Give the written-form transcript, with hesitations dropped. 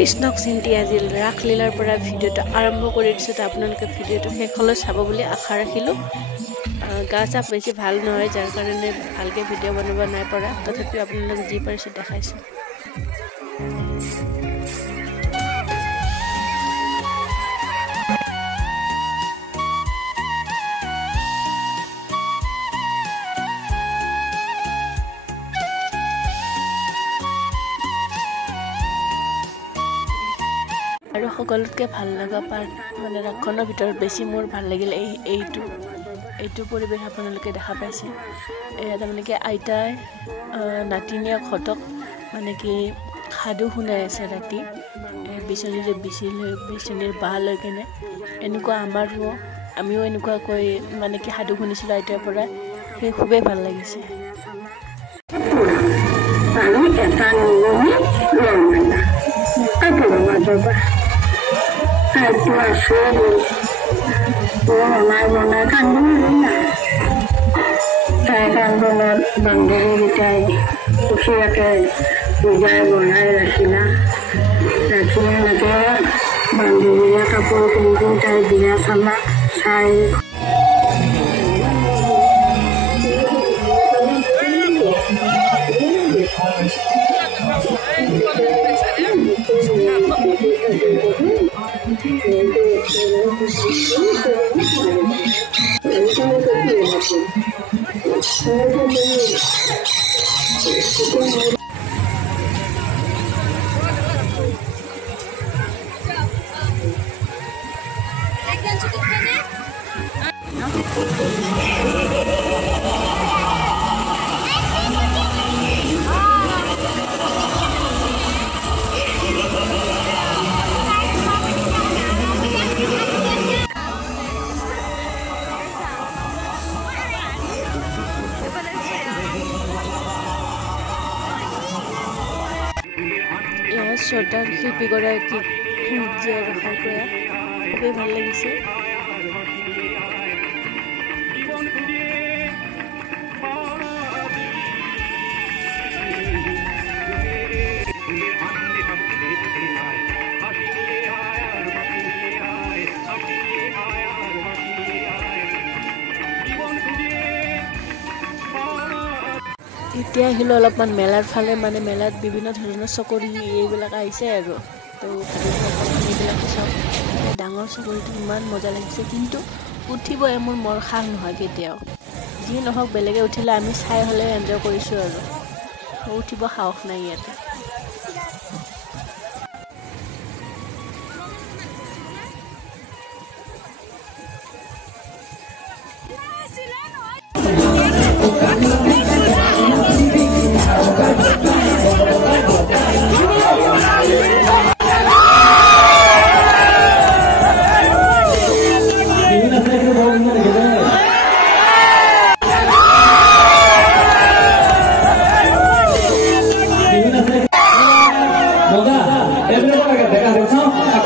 কৃষ্ণক চিন্তি আজি ৰাসলীলাৰ পৰা ভিডিঅ'টো আৰম্ভ কৰি দিছোঁ। তো আপোনালোকে ভিডিঅ'টো শেষলৈ চাব বুলি আশা ৰাখিলোঁ। গা চা বেছি ভাল নহয়, যাৰ কাৰণে ভালকৈ ভিডিঅ' বনাব নাই পৰা। তথাপিও আপোনালোকে যি পাৰিছোঁ দেখাইছোঁ। আৰু সকলোতকৈ ভাল লগা পাৰ্ট মানে ৰাসখনৰ ভিতৰত বেছি মোৰ ভাল লাগিল এইটো পৰিৱেশ আপোনালোকে দেখা পাইছে। এয়া তাৰমানে কি আইতাই নাতিনীয়েক হতক মানে কি সাধু শুনাই আছে ৰাতি বিচনীৰ বাঁহ লৈ কেনে। এনেকুৱা আমিও এনেকুৱাকৈ মানে কি সাধু শুনিছিলোঁ আইতাৰ পৰা। সেই খুবেই ভাল লাগিছে। বান্ধৱীকেইটাই খুচুৰাকে বুজাই বনাই ৰাখিলে এনেকৈ বান্ধৱীয়ে কাপোৰ পিন্ধি তাই বিয়া খালা চাই শ্ৰদ্ধাৰ শিল্পীগৰাকীক জীয়াই ৰখাৰ পৰা খুবেই ভাল লাগিছে। এতিয়া আহিলোঁ অলপমান মেলাৰ ফালে। মানে মেলাত বিভিন্ন ধৰণৰ চকৰি এইবিলাক আহিছে আৰু তো এইবিলাক চাওঁ। ডাঙৰ চকৰিটো ইমান মজা লাগিছে, কিন্তু উঠিবই মোৰ সাহ নহয় কেতিয়াও। যি নহওক বেলেগে উঠিলে আমি চাই হ'লে এনজয় কৰিছোঁ আৰু উঠিব সাহস নাই ইয়াতে।